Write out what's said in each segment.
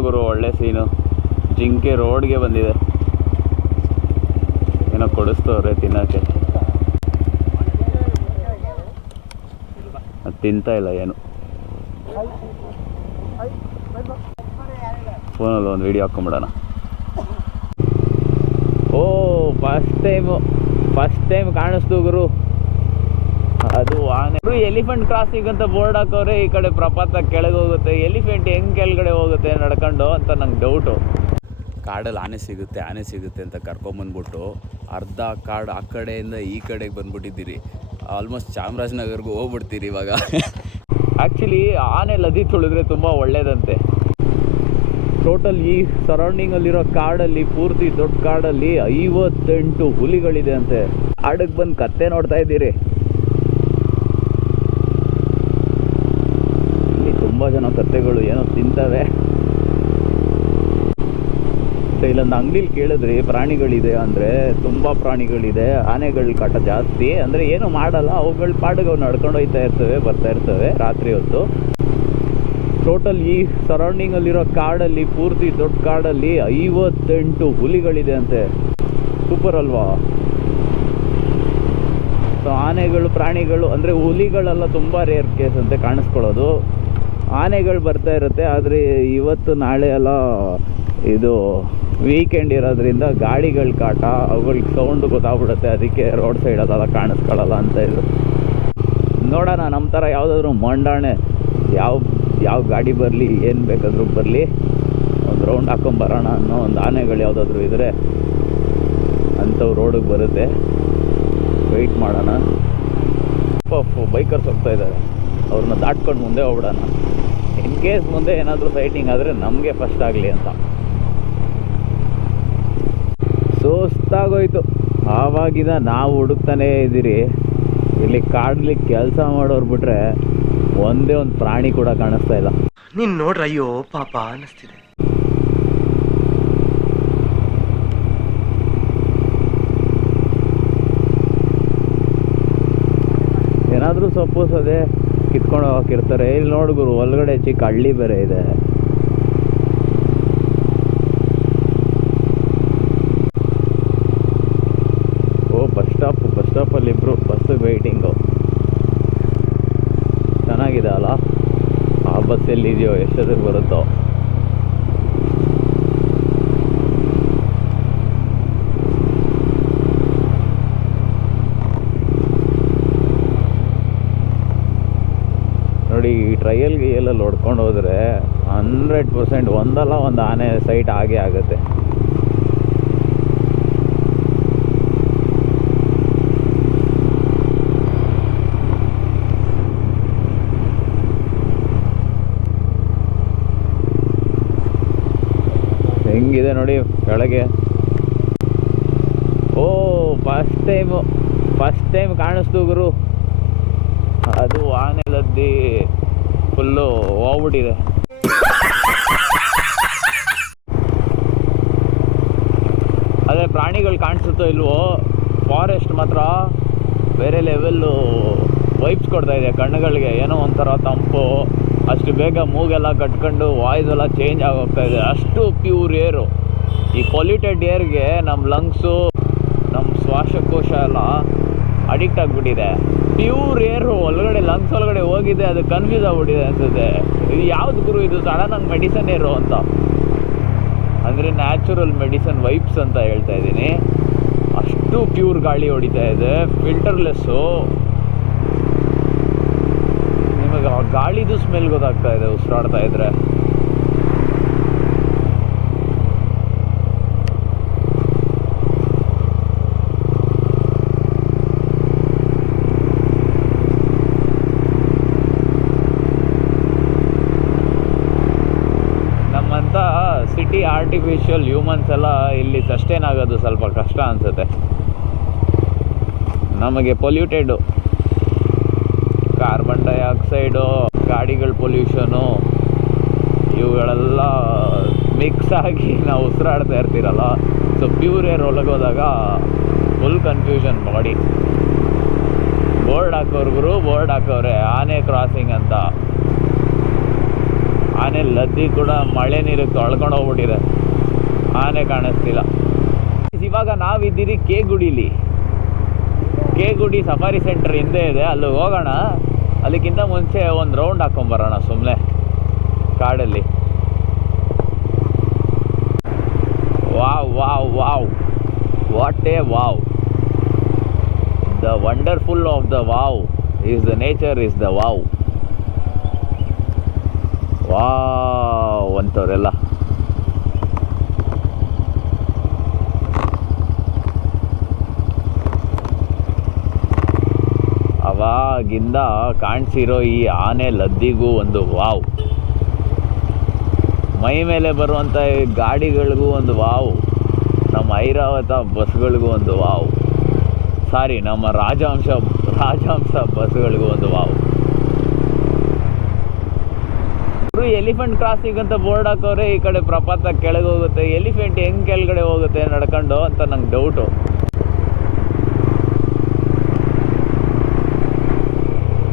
ನೋಡ್ಗುರು ಒಳ್ಳೆ ಸೀನು. ಜಿಂಕೆ ರೋಡ್ಗೆ ಬಂದಿದೆ, ಏನೋ ಕೊಡಿಸ್ತವ್ರೆ ತಿನ್ನೋಕ್ಕೆ. ಅದು ತಿಂತಾ ಇಲ್ಲ ಏನು. ಫೋನಲ್ಲಿ ಒಂದು ವಿಡಿಯೋ ಹಾಕೊಂಬಿಡೋಣ. ಓ ಫಸ್ಟ್ ಟೈಮ್ ಕಾಣಿಸ್ತು ಗುರು. ಅದು ಆನೆ. ಎಲಿಫೆಂಟ್ ಕ್ರಾಸಿಂಗ್ ಅಂತ ಬೋರ್ಡ್ ಹಾಕೋರೆ, ಈ ಕಡೆ ಪ್ರಪಾತ ಕೆಳಗೆ ಹೋಗುತ್ತೆ. ಎಲಿಫೆಂಟ್ ಹೆಂಗೆ ಕೆಳಗಡೆ ಹೋಗುತ್ತೆ ನಡ್ಕೊಂಡು ಅಂತ ನಂಗೆ ಡೌಟು. ಕಾಡಲ್ಲಿ ಆನೆ ಸಿಗುತ್ತೆ ಅಂತ ಕರ್ಕೊಂಬಂದ್ಬಿಟ್ಟು ಅರ್ಧ ಕಾಡು ಆ ಕಡೆಯಿಂದ ಈ ಕಡೆಗೆ ಬಂದ್ಬಿಟ್ಟಿದ್ದೀರಿ. ಆಲ್ಮೋಸ್ಟ್ ಚಾಮರಾಜನಗರ್ಗೂ ಹೋಗ್ಬಿಡ್ತೀರಿ ಇವಾಗ. ಆ್ಯಕ್ಚುಲಿ ಆನೆ ಲದಿ ತುಳಿದ್ರೆ ತುಂಬ ಒಳ್ಳೇದಂತೆ. ಟೋಟಲ್ ಈ ಸರೌಂಡಿಂಗಲ್ಲಿರೋ ಕಾಡಲ್ಲಿ, ಪೂರ್ತಿ ದೊಡ್ಡ ಕಾಡಲ್ಲಿ 58 ಹುಲಿಗಳಿದೆ ಅಂತೆ. ಕಾಡಿಗೆ ಬಂದು ಕತ್ತೆ ನೋಡ್ತಾ ಇದ್ದೀರಿ. ಇಲ್ಲಿ ತುಂಬ ಜನ ಕತ್ತೆಗಳು ಏನೋ ತಿಂತವೆ. ಇಲ್ಲೊಂದು ಅಂಗಡಿಲಿ ಕೇಳಿದ್ರಿ ಪ್ರಾಣಿಗಳಿದೆ ಅಂದರೆ, ತುಂಬ ಪ್ರಾಣಿಗಳಿದೆ. ಆನೆಗಳ ಕಾಟ ಜಾಸ್ತಿ ಅಂದರೆ ಏನು ಮಾಡಲ್ಲ, ಅವುಗಳ ಪಾಡಿಗೆ ಅವು ನಡ್ಕೊಂಡು ಹೋಗ್ತಾ ಇರ್ತವೆ, ಬರ್ತಾ ಇರ್ತವೆ ರಾತ್ರಿ ಹೊತ್ತು. ಟೋಟಲ್ ಈ ಸರೌಂಡಿಂಗಲ್ಲಿರೋ ಕಾಡಲ್ಲಿ, ಪೂರ್ತಿ ದೊಡ್ಡ ಕಾಡಲ್ಲಿ 58 ಹುಲಿಗಳಿದೆ ಅಂತೆ. ಸೂಪರ್ ಅಲ್ವಾ? ಸೊ ಆನೆಗಳು, ಪ್ರಾಣಿಗಳು ಅಂದರೆ ಹುಲಿಗಳೆಲ್ಲ ತುಂಬ ರೇರ್ ಕೇಸ್ ಅಂತೆ ಕಾಣಿಸ್ಕೊಳ್ಳೋದು. ಆನೆಗಳು ಬರ್ತಾ ಇರುತ್ತೆ, ಆದರೆ ಇವತ್ತು ನಾಳೆ ಎಲ್ಲ ಇದು ವೀಕೆಂಡ್ ಇರೋದ್ರಿಂದ ಗಾಡಿಗಳ ಕಾಟ, ಅವುಗಳಿಗೆ ಸೌಂಡ್ ಗೊತ್ತಾಗ್ಬಿಡುತ್ತೆ, ಅದಕ್ಕೆ ರೋಡ್ ಸೈಡಲ್ಲೆಲ್ಲ ಕಾಣಿಸ್ಕೊಳ್ಳಲ್ಲ ಅಂತ ಇದು. ನೋಡೋಣ ನಮ್ಮ ಥರ ಯಾವುದಾದ್ರೂ ಮಂಡಾಣೆ ಯಾವ ಗಾಡಿ ಬರಲಿ, ಏನು ಬೇಕಾದರೂ ಬರಲಿ, ಒಂದು ರೌಂಡ್ ಹಾಕೊಂಬರೋಣ ಅನ್ನೋ ಒಂದು ಆನೆಗಳು ಯಾವುದಾದ್ರೂ ಇದ್ದರೆ ಅಂಥವು ರೋಡಿಗೆ ಬರುತ್ತೆ. ವೆಯ್ಟ್ ಮಾಡೋಣ. ಬೈಕರ್ಸ್ ಹೋಗ್ತಾ ಇದ್ದಾರೆ, ಅವ್ರನ್ನ ದಾಟ್ಕೊಂಡು ಮುಂದೆ ಹೋಗ್ಬಿಡೋಣ. ಇನ್ ಕೇಸ್ ಮುಂದೆ ಏನಾದರೂ ಸೈಟಿಂಗ್ ಆದರೆ ನಮಗೆ ಫಸ್ಟ್ ಆಗಲಿ ಅಂತ. ಸುಸ್ತಾಗೋಯ್ತು. ಆವಾಗಿಂದ ನಾವು ಹುಡುಕ್ತಾನೇ ಇದ್ದೀರಿ. ಇಲ್ಲಿ ಕಾಡಲ್ಲಿ ಕೆಲಸ ಮಾಡೋರು ಬಿಟ್ರೆ ಒಂದೇ ಒಂದು ಪ್ರಾಣಿ ಕೂಡ ಕಾಣಿಸ್ತಾ ಇಲ್ಲ. ನೀನ್ ನೋಡ್ರ, ಅಯ್ಯೋ ಪಾಪ ಅನ್ನಿಸ್ತಿದೆ. ಏನಾದರೂ ಸಪೋಸ್ ಅದೇ ಕಿತ್ಕೊಂಡು ಹೋಗಿರ್ತಾರೆ. ಇಲ್ಲಿ ನೋಡ್ಗುರು ಒಳಗಡೆ ಚಿಕ್ಕ ಹಳ್ಳಿ ಬೇರೆ ಇದೆ. ಬಸ್ ಸ್ಟಾಪಲ್ಲಿ ಇಬ್ಬರು ಬಸ್ಸಿಗೆ ವೆಯ್ಟಿಂಗು. ಚೆನ್ನಾಗಿದೆ ಅಲ್ಲ? ಆ ಬಸ್ ಎಲ್ಲಿದೆಯೋ, ಎಷ್ಟೊತ್ತಿಗೆ ಬರುತ್ತೋ. ನೋಡಿ, ಈ ಟ್ರಯಲ್ಗೆ ಎಲ್ಲೆಲ್ಲಿ ಹೊಡ್ಕೊಂಡು ಹೋದರೆ 100% ಒಂದಲ್ಲ ಒಂದು ಆನೆ ಸೈಟ್ ಆಗೇ ಆಗುತ್ತೆ. ಹೆಂಗಿದೆ ನೋಡಿ ಕೆಳಗೆ. ಓ ಫಸ್ಟ್ ಟೈಮ್ ಕಾಣಿಸ್ತು ಗುರು. ಅದು ಆನೆ ಲದ್ದಿ ಫುಲ್ಲು ಹೋಗ್ಬಿಟ್ಟಿದೆ. ಅದೇ ಪ್ರಾಣಿಗಳು ಕಾಣಿಸುತ್ತೋ ಇಲ್ವೋ, ಫಾರೆಸ್ಟ್ ಮಾತ್ರ ಬೇರೆ ಲೆವೆಲ್ಲು ವೈಬ್ಸ್ ಕೊಡ್ತಾ ಇದೆ ಕಣ್ಣುಗಳಿಗೆ. ಏನೋ ಒಂಥರ ತಂಪು. ಅಷ್ಟು ಬೇಗ ಮೂಗೆಲ್ಲ ಕಟ್ಕೊಂಡು ವಾಯ್ಸ್ ಎಲ್ಲ ಚೇಂಜ್ ಆಗೋಗ್ತಾ ಇದೆ. ಅಷ್ಟು ಪ್ಯೂರ್ ಏರು. ಈ ಪೊಲ್ಯೂಟೆಡ್ ಏರ್ಗೆ ನಮ್ಮ ಲಂಗ್ಸು, ನಮ್ಮ ಶ್ವಾಸಕೋಶ ಎಲ್ಲ ಅಡಿಕ್ಟ್ ಆಗಿಬಿಟ್ಟಿದೆ. ಪ್ಯೂರ್ ಏರು ಒಳಗಡೆ ಲಂಗ್ಸ್ ಒಳಗಡೆ ಹೋಗಿದೆ, ಅದು ಕನ್ಫ್ಯೂಸ್ ಆಗಿಬಿಟ್ಟಿದೆ ಅನಿಸುತ್ತೆ. ಇದು ಯಾವ್ದು ಗುರು ಇದು? ಸಡನ್ನಾಗಿ ಮೆಡಿಸನ್ ಏರು ಅಂತ ಅಂದರೆ ನ್ಯಾಚುರಲ್ ಮೆಡಿಸನ್ ವೈಬ್ಸ್ ಅಂತ ಹೇಳ್ತಾ ಇದ್ದೀನಿ. ಅಷ್ಟು ಪ್ಯೂರ್ ಗಾಳಿ ಹೊಡಿತಾ ಇದೆ, ಫಿಲ್ಟರ್ಲೆಸ್ಸು. ನಿಮಗೆ ಆ ಗಾಳಿದು ಸ್ಮೆಲ್ ಗೊತ್ತಾಗ್ತಾ ಇದೆ ಉಸಿರಾಡ್ತಾ ಇದ್ರೆ. ನಮ್ಮಂಥ ಸಿಟಿ ಆರ್ಟಿಫಿಷಿಯಲ್ ಹ್ಯೂಮನ್ಸ್ ಎಲ್ಲ ಇಲ್ಲಿ ಸಸ್ಟೈನ್ ಆಗೋದು ಸ್ವಲ್ಪ ಕಷ್ಟ ಅನಿಸುತ್ತೆ. ನಮಗೆ ಪೊಲ್ಯೂಟೆಡು, ಕಾರ್ಬನ್ ಡೈಆಕ್ಸೈಡು, ಗಾಡಿಗಳ ಪೊಲ್ಯೂಷನು, ಇವುಗಳೆಲ್ಲ ಮಿಕ್ಸ್ ಆಗಿ ನಾವು ಉಸಿರಾಡ್ತಾ ಇರ್ತೀರಲ್ಲ. ಸೊ ಪ್ಯೂರ್ ಏರ್ ಒಳಗೋದಾಗ ಫುಲ್ ಕನ್ಫ್ಯೂಷನ್ ಬಾಡಿ. ಬೋರ್ಡ್ ಹಾಕೋರ್ಗುರು ಬೋರ್ಡ್ ಹಾಕೋರೆ ಆನೆ ಕ್ರಾಸಿಂಗ್ ಅಂತ. ಆನೆ ಲದ್ದಿ ಕೂಡ ಮಳೆ ನೀರಿಗೆ ತೊಳ್ಕೊಂಡು ಹೋಗ್ಬಿಟ್ಟಿದೆ, ಆನೆ ಕಾಣಿಸ್ತಿಲ್ಲ. ಇವಾಗ ನಾವಿದ್ದೀರಿ ಕೇಗುಡಿಲಿ. ಕೇಗುಡಿ ಸಫಾರಿ ಸೆಂಟರ್ ಹಿಂದೆ ಇದೆ, ಅಲ್ಲಿ ಹೋಗೋಣ. ಅದಕ್ಕಿಂತ ಮುಂಚೆ ಒಂದು ರೌಂಡ್ ಹಾಕೊಂಬರೋಣ ಸುಮ್ಮನೆ ಕಾಡಲ್ಲಿ. Wow wow wow, what a wow. The wonderful of the wow is the nature is the wow. Wow ಅಂತವ್ರೆಲ್ಲ. ಅವಾಗಿಂದ ಕಾಣಿಸಿರೋ ಈ ಆನೆ ಲದ್ದಿಗೂ ಒಂದು ವಾವ್, ಮೈ ಮೇಲೆ ಬರುವಂಥ ಗಾಡಿಗಳಿಗೂ ಒಂದು ವಾವ್, ನಮ್ಮ ಐರಾವತ ಬಸ್ಗಳಿಗೂ ಒಂದು ವಾವ್, ಸಾರಿ ನಮ್ಮ ರಾಜಹಂಸ ಬಸ್ಗಳಿಗೂ ಒಂದು ವಾವ್. ಎಲಿಫೆಂಟ್ ಕ್ರಾಸಿಂಗ್ ಅಂತ ಬೋರ್ಡ್ ಹಾಕೋರೆ, ಈ ಕಡೆ ಪ್ರಪಾತ ಕೆಳಗೆ ಹೋಗುತ್ತೆ. ಎಲಿಫೆಂಟ್ ಹೆಂಗ್ ಕೆಳಗಡೆ ಹೋಗುತ್ತೆ ನಡ್ಕೊಂಡು ಅಂತ ನಂಗೆ doubt.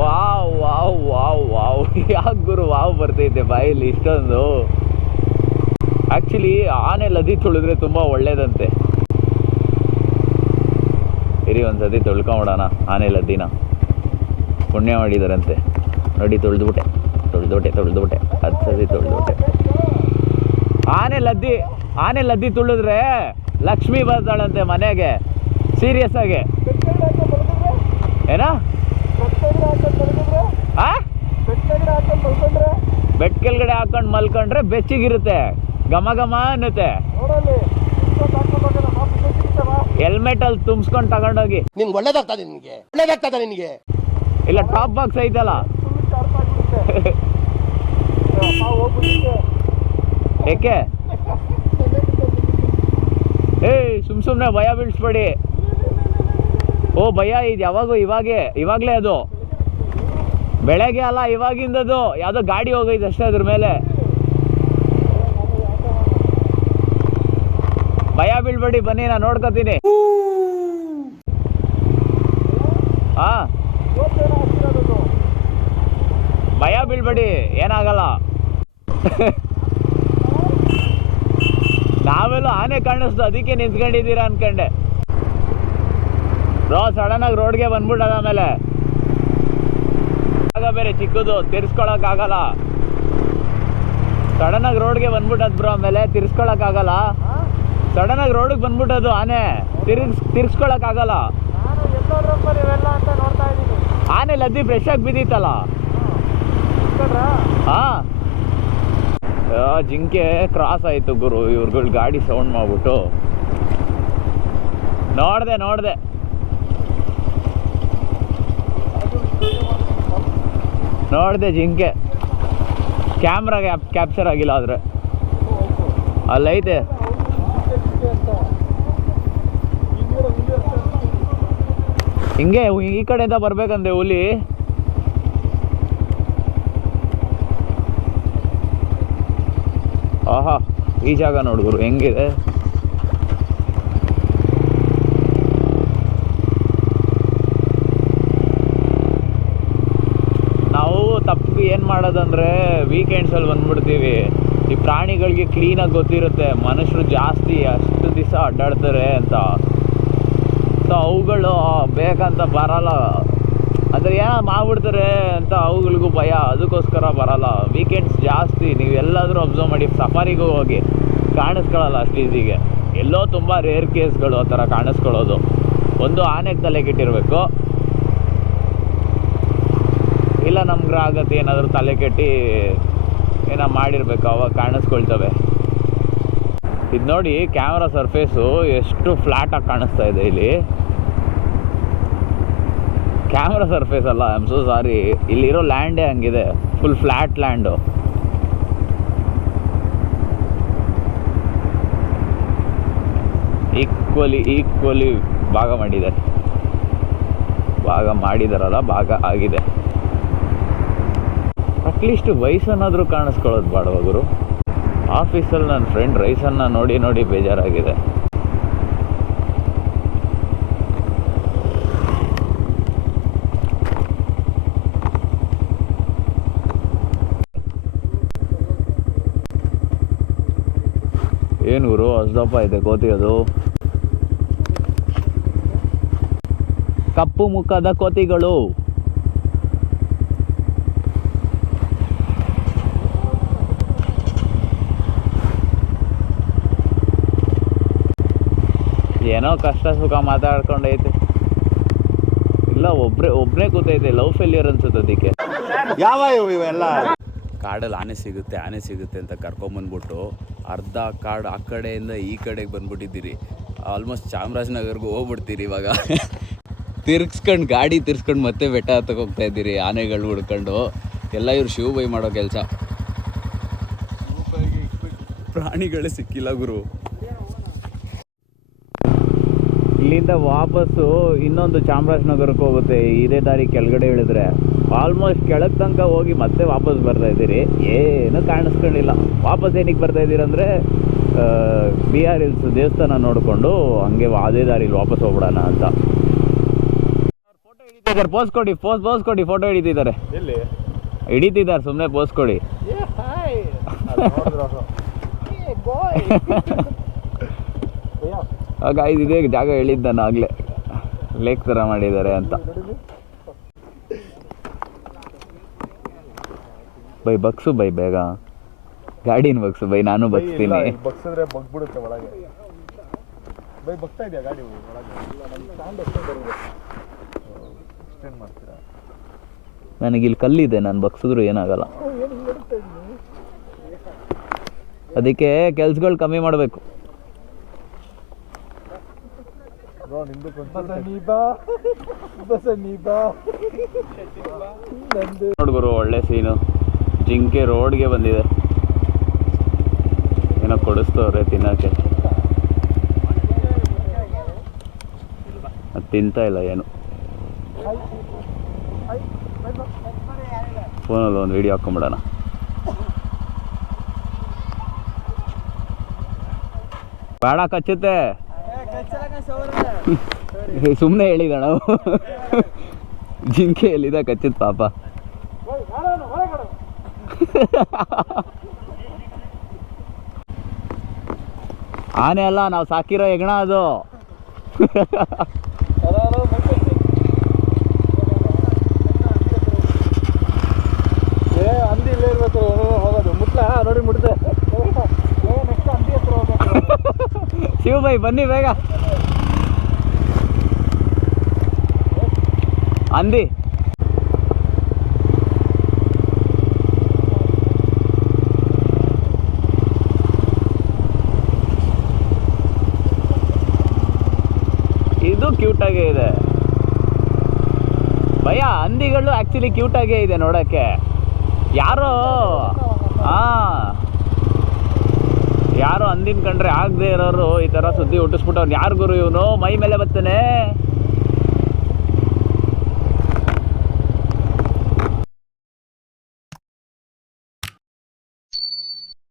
Wow wow wow wow, ಯಾಕೆ ಗುರು ವಾವ್ ಬರ್ತೈತೆ ಬಾಯಲ್ಲಿ ಇಷ್ಟೊಂದು? ಆ್ಯಕ್ಚುಲಿ ಆನೆ ಲದ್ದಿ ತುಳಿದ್ರೆ ತುಂಬ ಒಳ್ಳೇದಂತೆ. ಇರಿ ಒಂದ್ಸತಿ ತೊಳ್ಕೊಂಬಿಡೋಣ ಆನೆ ಲದ್ದಿನ, ಪುಣ್ಯ ಮಾಡಿದಾರಂತೆ. ನೋಡಿ ತೊಳೆದ್ಬಿಟ್ಟೆ 10 ಸತಿ ತೊಳೆದ್ಬಿಟ್ಟೆ. ಆನೆ ಲದ್ದಿ ತುಳಿದ್ರೆ ಲಕ್ಷ್ಮಿ ಬರ್ತಾಳಂತೆ ಮನೆಗೆ, ಸೀರಿಯಸ್ ಆಗಿ. ಏನಾ ಬೆಟ್ ಕೆಳಗಡೆ ಹಾಕೊಂಡು ಮಲ್ಕೊಂಡ್ರೆ ಬೆಚ್ಚಿಗಿರುತ್ತೆ, ಘಮ ಘಮ ಅನ್ನುತ್ತೆ. ಹೆಲ್ಮೆಟ್ ಅಲ್ಲಿ ತುಂಬಿಸ್ಕೊಂಡು ತಗೊಂಡೋಗಿ. ನಿಮ್ಗೆ ಒಳ್ಳೇದಾಗ್ತದೆ ನಿನ್ಗೆ. ಇಲ್ಲ ಟಾಪ್ ಬಾಕ್ಸ್ ಐತಲ್ಲ, ಏಕೆ ಸುಮ್ಮನೆ ಭಯ ಬೀಳಿಸ್ಬೇಡಿ. ಓ ಭಯ ಇದು ಇವಾಗಲೇ ಅದು ಬೆಳಗ್ಗೆ ಅಲ್ಲ, ಇವಾಗಿಂದದು ಯಾವುದೋ ಗಾಡಿ ಹೋಗೈತೆ ಅಷ್ಟೇ ಅದ್ರ ಮೇಲೆ. ಭಯ ಬೀಳ್ಬೇಡಿ, ಬನ್ನಿ ನಾನು ನೋಡ್ಕೋತೀನಿ. ಹಾ ಭಯ ಬೀಳ್ಬೇಡಿ, ಏನಾಗಲ್ಲ. ನಾವೆಲ್ಲ ಆನೆ ಕಾಣಿಸ್ತು ಅದಕ್ಕೆ ನಿಂತ್ಕೊಂಡಿದ್ದೀರಾ ಅನ್ಕೊಂಡೆ. ಸಡನ್ ಆಗಿ ರೋಡ್ಗೆ ಬಂದ್ಬಿಟ್ಟದ. ಆಮೇಲೆ ಆಗ ಬೇರೆ ಚಿಕ್ಕದು ತಿರ್ಸ್ಕೊಳಕ್ಕಾಗಲ್ಲ. ಸಡನ್ ಆಗಿ ರೋಡ್ಗೆ ಬಂದ್ಬಿಟ್ಟದ್ ಬ್ರೋ, ಆಮೇಲೆ ತಿರ್ಸ್ಕೊಳಕ್ಕಾಗಲ್ಲ. ಸಡನ್ ಆಗಿ ರೋಡಿಗೆ ಬಂದ್ಬಿಟ್ಟದು ಆನೆ, ತಿರ್ಸ್ಕೊಳಕ್ಕಾಗಲ್ಲ. ಆನೆ ಲದ್ದಿ ಫ್ರೆಶ್ ಆಗಿ ಬಿದ್ದಿತ್ತಲ್ಲ. ಹಾ ಜಿಂಕೆ ಕ್ರಾಸ್ ಆಯ್ತು ಗುರು, ಇವ್ರುಗಳು ಗಾಡಿ ಸೌಂಡ್ ಮಾಡ್ಬಿಟ್ಟು. ನೋಡ್ದೆ ಜಿಂಕೆ. ಕ್ಯಾಮ್ರಾಗೆ ಕ್ಯಾಪ್ಚರ್ ಆಗಿಲ್ಲ, ಆದ್ರೆ ಅಲ್ಲೈತೆ. ಹಿಂಗೆ ಈ ಕಡೆಯಿಂದ ಬರ್ಬೇಕಂತೆ ಹುಲಿ. ಆಹಾ ಈ ಜಾಗ ನೋಡ್ಗುರು ಹೆಂಗಿದೆ. ನಾವು ತಪ್ಪು ಏನು ಮಾಡೋದಂದ್ರೆ ವೀಕೆಂಡ್ಸಲ್ಲಿ ಬಂದ್ಬಿಡ್ತೀವಿ. ಈ ಪ್ರಾಣಿಗಳಿಗೆ ಕ್ಲೀನಾಗಿ ಗೊತ್ತಿರುತ್ತೆ ಮನುಷ್ಯರು ಜಾಸ್ತಿ ಅಷ್ಟು ದಿವಸ ಅಡ್ಡಾಡ್ತಾರೆ ಅಂತ. ಸೊ ಅವುಗಳು ಬೇಕಂತ ಬರಲ್ಲ, ಅಂದರೆ ಏನೋ ಮಾಡ್ಬಿಡ್ತಾರೆ ಅಂತ ಅವುಗಳಿಗೂ ಭಯ, ಅದಕ್ಕೋಸ್ಕರ ಬರಲ್ಲ. ವೀಕೆಂಡ್ಸ್ ಜಾಸ್ತಿ ನೀವು ಎಲ್ಲಾದರೂ ಅಬ್ಸರ್ವ್ ಮಾಡಿ, ಸಫಾರಿಗೂ ಹೋಗಿ ಕಾಣಿಸ್ಕೊಳ್ಳಲ್ಲ ಅಷ್ಟು ಈಸಿಗೆ. ಎಲ್ಲೋ ತುಂಬ ರೇರ್ ಕೇಸ್ಗಳು ಆ ಥರ ಕಾಣಿಸ್ಕೊಳ್ಳೋದು. ಒಂದು ಆನೆಗೆ ತಲೆ ಕೆಟ್ಟಿರಬೇಕು, ಇಲ್ಲ ನಮ್ಗೆ ಆಗತ್ತೆ ಏನಾದರೂ ತಲೆ ಕೆಟ್ಟಿ ಏನೋ ಮಾಡಿರ್ಬೇಕು, ಅವಾಗ ಕಾಣಿಸ್ಕೊಳ್ತವೆ. ಇದು ನೋಡಿ ಕ್ಯಾಮ್ರಾ ಸರ್ಫೇಸು ಎಷ್ಟು ಫ್ಲ್ಯಾಟಾಗಿ ಕಾಣಿಸ್ತಾ ಇದೆ ಇಲ್ಲಿ. ಕ್ಯಾಮ್ರಾ ಸರ್ಫೇಸ್ ಅಲ್ಲ, ಐ ಆಮ್ ಸೋ ಸಾರಿ. ಇಲ್ಲಿರೋ ಲ್ಯಾಂಡೇ ಹಂಗಿದೆ, ಫುಲ್ ಫ್ಲ್ಯಾಟ್ ಲ್ಯಾಂಡು. ಈಕ್ವಲಿ ಭಾಗ ಮಾಡಿದಾರಲ್ಲ, ಭಾಗ ಆಗಿದೆ. ಅಟ್ಲೀಸ್ಟ್ ವಯಸ್ಸನ್ನಾದರೂ ಕಾಣಿಸ್ಕೊಳ್ಳೋದು ಬೇಡವಾ ಗುರು? ಆಫೀಸಲ್ಲಿ ನನ್ನ ಫ್ರೆಂಡ್ ರೈಸನ್ನ ನೋಡಿ ಬೇಜಾರಾಗಿದೆ. ಏನು ಗುರು ಹೊಸದಪ್ಪ ಇದೆ ಕೋತಿ ಅದು. ಕಪ್ಪು ಮುಖದ ಕೋತಿಗಳು. ಏನೋ ಕಷ್ಟ ಸುಖ ಮಾತಾಡ್ಕೊಂಡೈತೆ. ಇಲ್ಲ ಒಬ್ಬನೇ ಕೂತೈತೆ. ಲವ್ ಫೇಲ್ಯೂರ್ ಅನ್ಸುತ್ತೆ ಅದಕ್ಕೆ. ಯಾವ ಇವೆಲ್ಲ ಕಾಡಲ್ಲಿ ಆನೆ ಸಿಗುತ್ತೆ ಅಂತ ಕರ್ಕೊಂಬಂದ್ಬಿಟ್ಟು ಅರ್ಧ ಕಾಡು ಆ ಕಡೆಯಿಂದ ಈ ಕಡೆಗೆ ಬಂದ್ಬಿಟ್ಟಿದ್ದೀರಿ. ಆಲ್ಮೋಸ್ಟ್ ಚಾಮರಾಜನಗರ್ಗೂ ಹೋಗ್ಬಿಡ್ತೀರಿ ಇವಾಗ. ಗಾಡಿ ತಿರ್ಸ್ಕೊಂಡು ಮತ್ತೆ ಬೆಟ್ಟ ಹತ್ತಕ್ಕೆ ಹೋಗ್ತಾ ಇದ್ದೀರಿ ಆನೆಗಳು ಹುಡ್ಕೊಂಡು. ಎಲ್ಲ ಇವ್ರು ಶಿವ ಬೈ ಮಾಡೋ ಕೆಲಸ. ಪ್ರಾಣಿಗಳೇ ಸಿಕ್ಕಿಲ್ಲ ಗುರು. ಇಲ್ಲಿಂದ ವಾಪಸ್ಸು ಇನ್ನೊಂದು ಚಾಮರಾಜನಗರಕ್ಕೆ ಹೋಗುತ್ತೆ. ಇದೇ ದಾರಿ ಕೆಳಗಡೆ ಇಳಿದ್ರೆ ಆಲ್ಮೋಸ್ಟ್ ಕೆಳಗೆ ತನಕ ಹೋಗಿ ಮತ್ತೆ ವಾಪಸ್ ಬರ್ತಾ ಇದ್ದೀರಿ. ಏನೂ ಕಾಣಿಸ್ಕೊಂಡಿಲ್ಲ. ವಾಪಸ್ ಏನಕ್ಕೆ ಬರ್ತಾ ಇದ್ದೀರಂದರೆ BR ಹಿಲ್ಸ್ ದೇವಸ್ಥಾನ ನೋಡಿಕೊಂಡು ಹಂಗೆ ಅದೇ ದಾರಿಲಿ ವಾಪಸ್ ಹೋಗ್ಬಿಡೋಣ ಅಂತ. ಪೋಸ್ ಕೊಡಿ ಫೋಟೋ ಹಿಡಿತಿದ್ದಾರೆ. ಹಿಡಿತಿದ್ದಾರೆ, ಸುಮ್ಮನೆ ಪೋಸ್ ಕೊಡಿ. ಆಗ ಇದೇ ಜಾಗ ಹೇಳಿದ್ದ ನಾನು ಆಗಲೇ, ಲೇಕ್ ಥರ ಮಾಡಿದ್ದಾರೆ ಅಂತ. ಬೈ ಬಗ್ಸು ಬೈ, ಬೇಗ ಗಾಡಿನ ಬಗ್ಸು ಬೈ, ನಾನು ಬಗ್ಸ್ತೀನಿ. ಬಗ್ಸಿದ್ರೆ ಬಗ್ಬಿಡುತ್ತೆ ಒಳಗೆ. ಬೈ ಬಗ್ತಾ ಇದೆಯಾ ಗಾಡಿ ಒಳಗೆ? ಎಕ್ಸ್ಟೆಂಡ್ ಮಾಡ್ತೀರಾ? ನನಗಿಲ್ಲಿ ಕಲ್ಲಿದೆ, ನಾನು ಬಗ್ಸಿದ್ರು ಏನಾಗಲ್ಲ. ಅದಕ್ಕೆ ಕೆಲ್ಸಗಳು ಕಮ್ಮಿ ಮಾಡಬೇಕು. ನೋಡ್ಗುರು, ಒಳ್ಳೆ ಸೀನು. ಜಿಂಕೆ ರೋಡ್ಗೆ ಬಂದಿದೆ. ಏನೋ ಕೊಡಿಸ್ತವ್ರೆ ತಿನ್ನೋಕ್ಕೆ. ಅದು ತಿಂತಾ ಇಲ್ಲ ಏನು. ಫೋನಲ್ಲಿ ಒಂದು ವಿಡಿಯೋ ಹಾಕೊಂಬಿಡೋಣ. ಬೇಡ, ಕಚ್ಚುತ್ತೆ. ಸುಮ್ಮನೆ ಹೇಳಿದ ನಾವು. ಜಿಂಕೆ ಎಲ್ಲಿದ ಕಚ್ಚುತ್ತೆ ಪಾಪ. ಆನೆ ಅಲ್ಲ, ನಾವು ಸಾಕಿರೋ ಹೆಗ್ಣ ಅದು. ಹಂದಿ ಇಲ್ಲೇ ಇರ್ಬೇಕು ಹೋಗೋದು. ಮುಟ್ಲ ನೋಡಿ ಮುಟ್ದೆ. ನೆಕ್ಸ್ಟ್ ಹಂದಿ ಹತ್ರ ಹೋಗ್ಬೇಕು. ಶಿವಬೈ ಬನ್ನಿ ಬೇಗ. ಹಂದಿ ಇದು ಕ್ಯೂಟಾಗೇ ಇದೆ ಭಯ. ಹಂದಿಗಳು ಆ್ಯಕ್ಚುಲಿ ಕ್ಯೂಟಾಗೇ ಇದೆ ನೋಡೋಕ್ಕೆ. ಯಾರೋ ಹಂದಿನ ಕಂಡ್ರೆ ಆಗದೆ ಇರೋರು ಈ ಥರ ಸುದ್ದಿ ಹುಟ್ಟಿಸ್ಬಿಟ್ಟವ್ರು. ಯಾರು ಗುರು ಇವನು ಮೈ ಮೇಲೆ ಬರ್ತಾನೆ.